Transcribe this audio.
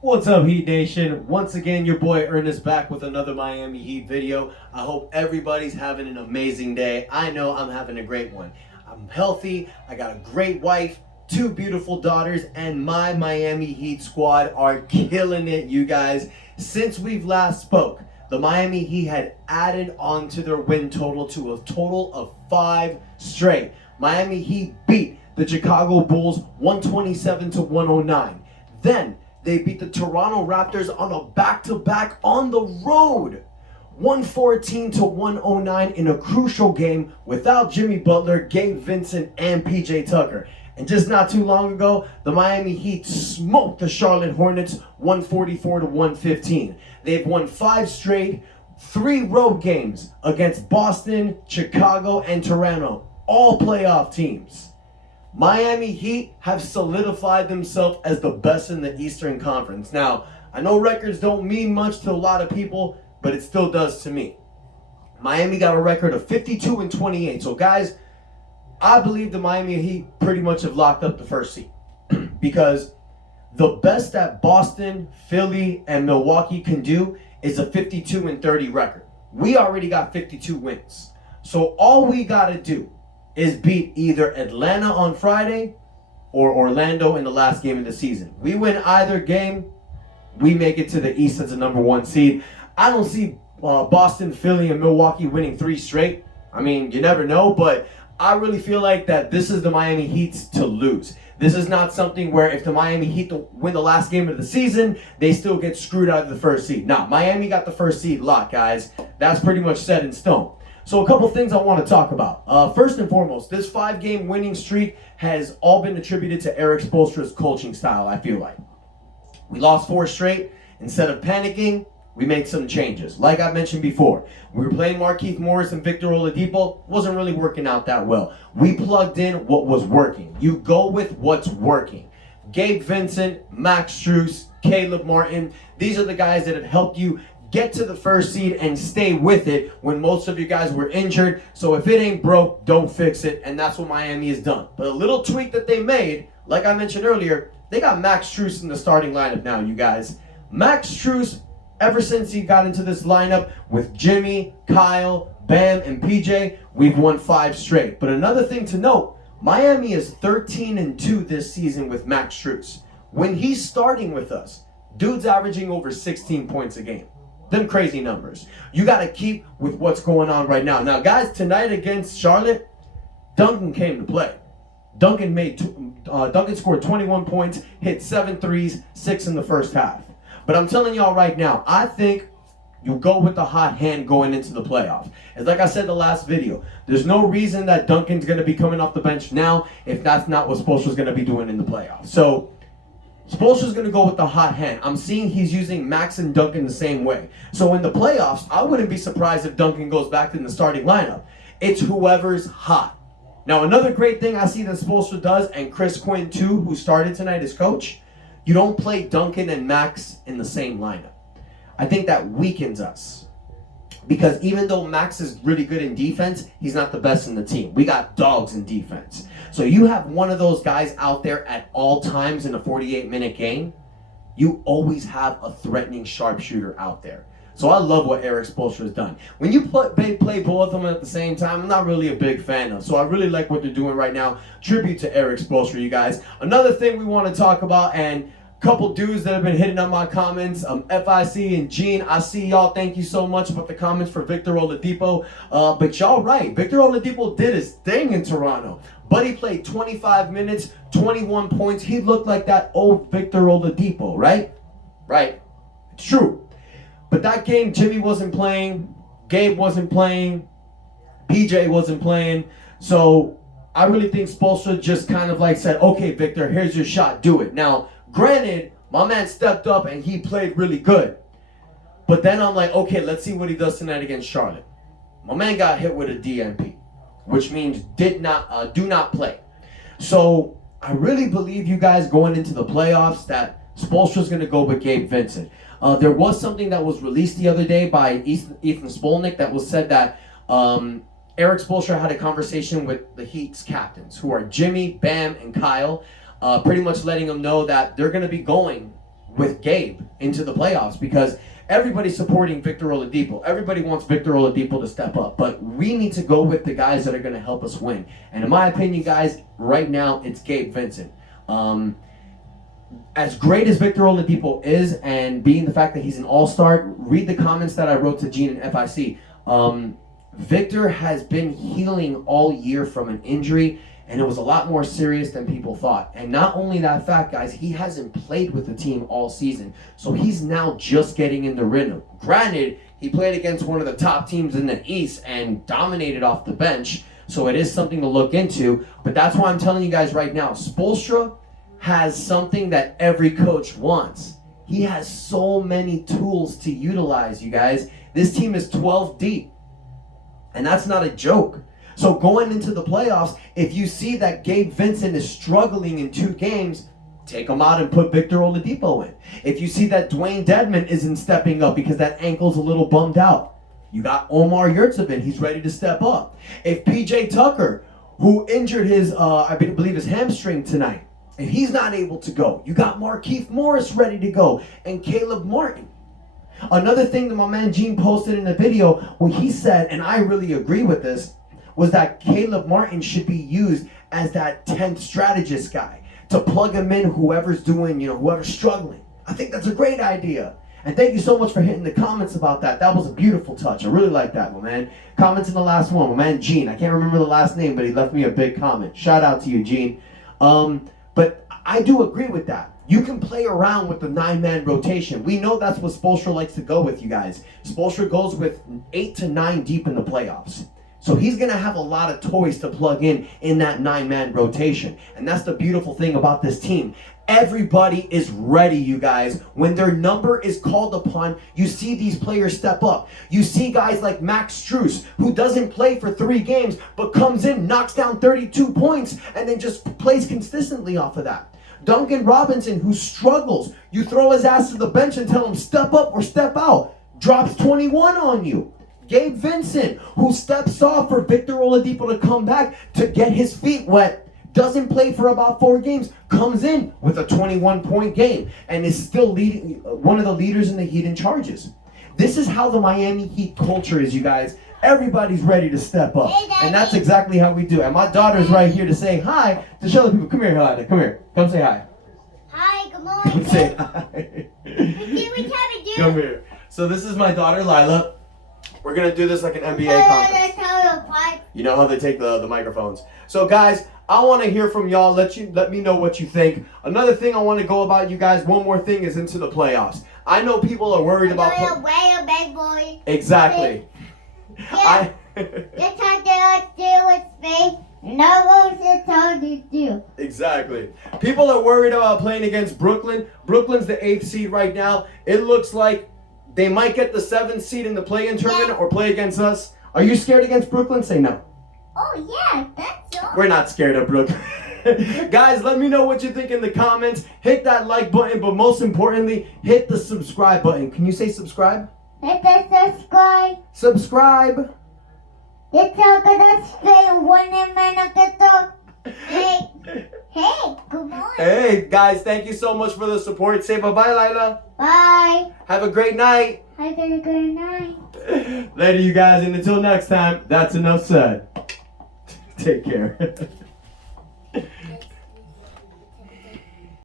What's up, Heat Nation? Once again, your boy Ernest back with another Miami Heat video. I hope everybody's having an amazing day. I know I'm having a great one. I'm healthy, I got a great wife, two beautiful daughters, and my Miami Heat squad are killing it, you guys. Since we've last spoke, the Miami Heat had added on to their win total to a total of 5 straight. Miami Heat beat the Chicago Bulls 127-109. Then they beat the Toronto Raptors on a back-to-back on the road, 114-109 in a crucial game without Jimmy Butler, Gabe Vincent, and PJ Tucker. And just not too long ago, the Miami Heat smoked the Charlotte Hornets 144-115. They've won 5 straight, 3 road games against Boston, Chicago, and Toronto, all playoff teams. Miami Heat have solidified themselves as the best in the Eastern Conference. Now, I know records don't mean much to a lot of people, but it still does to me. Miami got a record of 52-28. So, guys, I believe the Miami Heat pretty much have locked up the first seed because the best that Boston, Philly, and Milwaukee can do is a 52-30 record. We already got 52 wins. So all we got to do is beat either Atlanta on Friday or Orlando in the last game of the season. We win either game, we make it to the East as the number 1 seed. I don't see Boston, Philly, and Milwaukee winning 3 straight. I mean, you never know, but I really feel like that this is the Miami Heat's to lose. This is not something where if the Miami Heat win the last game of the season, they still get screwed out of the first seed. Nah, Miami got the first seed locked, guys. That's pretty much set in stone. So a couple things I want to talk about. First and foremost, this 5-game winning streak has all been attributed to Eric Spoelstra's coaching style, I feel like. We lost 4 straight. Instead of panicking, we made some changes. Like I mentioned before, we were playing Markieff Morris and Victor Oladipo. Wasn't really working out that well. We plugged in what was working. You go with what's working. Gabe Vincent, Max Strus, Caleb Martin. These are the guys that have helped you get to the first seed and stay with it when most of you guys were injured. So if it ain't broke, don't fix it. And that's what Miami has done. But a little tweak that they made, like I mentioned earlier, they got Max Strus in the starting lineup now, you guys. Max Strus, ever since he got into this lineup with Jimmy, Kyle, Bam, and PJ, we've won 5 straight. But another thing to note, Miami is 13-2 this season with Max Strus. When he's starting with us, dude's averaging over 16 points a game. Them crazy numbers. You got to keep with what's going on right now. Now, guys, tonight against Charlotte, Duncan came to play. Duncan scored 21 points, hit 7 threes, 6 in the first half. But I'm telling y'all right now, I think you go with the hot hand going into the playoffs. It's like I said in the last video, there's no reason that Duncan's going to be coming off the bench now if that's not what Spoelstra's going to be doing in the playoffs. So Spoelstra's going to go with the hot hand. I'm seeing he's using Max and Duncan the same way. So in the playoffs, I wouldn't be surprised if Duncan goes back in the starting lineup. It's whoever's hot. Now, another great thing I see that Spoelstra does, and Chris Quinn too, who started tonight as coach, you don't play Duncan and Max in the same lineup. I think that weakens us. Because even though Max is really good in defense, he's not the best in the team. We got dogs in defense. So you have one of those guys out there at all times in a 48-minute game, you always have a threatening sharpshooter out there. So I love what Eric Spoelstra has done. When you play both of them at the same time, I'm not really a big fan of. So I really like what they're doing right now. Tribute to Eric Spoelstra, you guys. Another thing we want to talk about, and couple dudes that have been hitting on my comments, FIC and Gene, I see y'all. Thank you so much about the comments for Victor Oladipo. But y'all right, Victor Oladipo did his thing in Toronto. Buddy played 25 minutes, 21 points. He looked like that old Victor Oladipo, right? Right. It's true. But that game, Jimmy wasn't playing, Gabe wasn't playing, PJ wasn't playing. So I really think Spoelstra just kind of like said, okay, Victor, here's your shot, do it. Now, granted, my man stepped up and he played really good. But then I'm like, okay, let's see what he does tonight against Charlotte. My man got hit with a DNP, which means do not play. So I really believe you guys going into the playoffs that Spoelstra's going to go with Gabe Vincent. There was something that was released the other day by Ethan Spolnick that was said that Eric Spoelstra had a conversation with the Heat's captains, who are Jimmy, Bam, and Kyle, pretty much letting them know that they're going to be going with Gabe into the playoffs, because everybody's supporting Victor Oladipo. Everybody wants Victor Oladipo to step up, but we need to go with the guys that are going to help us win. And in my opinion, guys, right now it's Gabe Vincent. As great as Victor Oladipo is, and being the fact that he's an all-star, read the comments that I wrote to Gene and FIC. Victor has been healing all year from an injury, and it was a lot more serious than people thought. And not only that fact, guys, he hasn't played with the team all season. So he's now just getting in the rhythm. Granted, he played against one of the top teams in the East and dominated off the bench. So it is something to look into. But that's why I'm telling you guys right now, Spoelstra has something that every coach wants. He has so many tools to utilize, you guys. This team is 12 deep. And that's not a joke. So going into the playoffs, if you see that Gabe Vincent is struggling in 2 games, take him out and put Victor Oladipo in. If you see that Dwayne Dedmon isn't stepping up because that ankle's a little bummed out, you got Omar Yurtseven. He's ready to step up. If PJ Tucker, who injured his, I believe his hamstring tonight, if he's not able to go, you got Markieff Morris ready to go and Caleb Martin. Another thing that my man Gene posted in the video, when he said, and I really agree with this, was that Caleb Martin should be used as that 10th strategist guy to plug him in whoever's doing, whoever's struggling. I think that's a great idea. And thank you so much for hitting the comments about that. That was a beautiful touch. I really like that, my man. Comments in the last one, my man Gene. I can't remember the last name, but he left me a big comment. Shout out to you, Gene. But I do agree with that. You can play around with the 9-man rotation. We know that's what Spoelstra likes to go with, you guys. Spoelstra goes with 8 to 9 deep in the playoffs. So he's going to have a lot of toys to plug in that 9-man rotation. And that's the beautiful thing about this team. Everybody is ready, you guys. When their number is called upon, you see these players step up. You see guys like Max Strus, who doesn't play for 3 games, but comes in, knocks down 32 points, and then just plays consistently off of that. Duncan Robinson, who struggles. You throw his ass to the bench and tell him, step up or step out. Drops 21 on you. Gabe Vincent, who steps off for Victor Oladipo to come back to get his feet wet, doesn't play for about 4 games, comes in with a 21-point game, and is still leading, one of the leaders in the Heat in charges. This is how the Miami Heat culture is, you guys. Everybody's ready to step up, and that's exactly how we do. And my daughter's right here to say hi, to show the people. Come here, Lyla. Come here. Come say hi. Hi, good morning. Come say hi. Come here. So this is my daughter, Lyla. We're going to do this like an NBA conference. You know how they take the microphones. So guys, I want to hear from y'all. Let me know what you think. Another thing I want to go about, you guys, one more thing is into the playoffs. I know people are worried about... big boy. Exactly. Yeah. That's how they do with me. No one's told you to. Exactly. People are worried about playing against Brooklyn. Brooklyn's the 8th seed right now. It looks like they might get the 7th seed in the play-in tournament or play against us. Are you scared against Brooklyn? Say no. Oh, yeah, that's all. We're not scared of Brooklyn. Guys, let me know what you think in the comments. Hit that like button, but most importantly, hit the subscribe button. Can you say subscribe? Hit the subscribe. Subscribe. Hey, good morning. Hey, guys, thank you so much for the support. Say bye-bye, Lyla. Bye. Have a great night. Have a good night. Later, you guys, and until next time, that's enough said. Take care.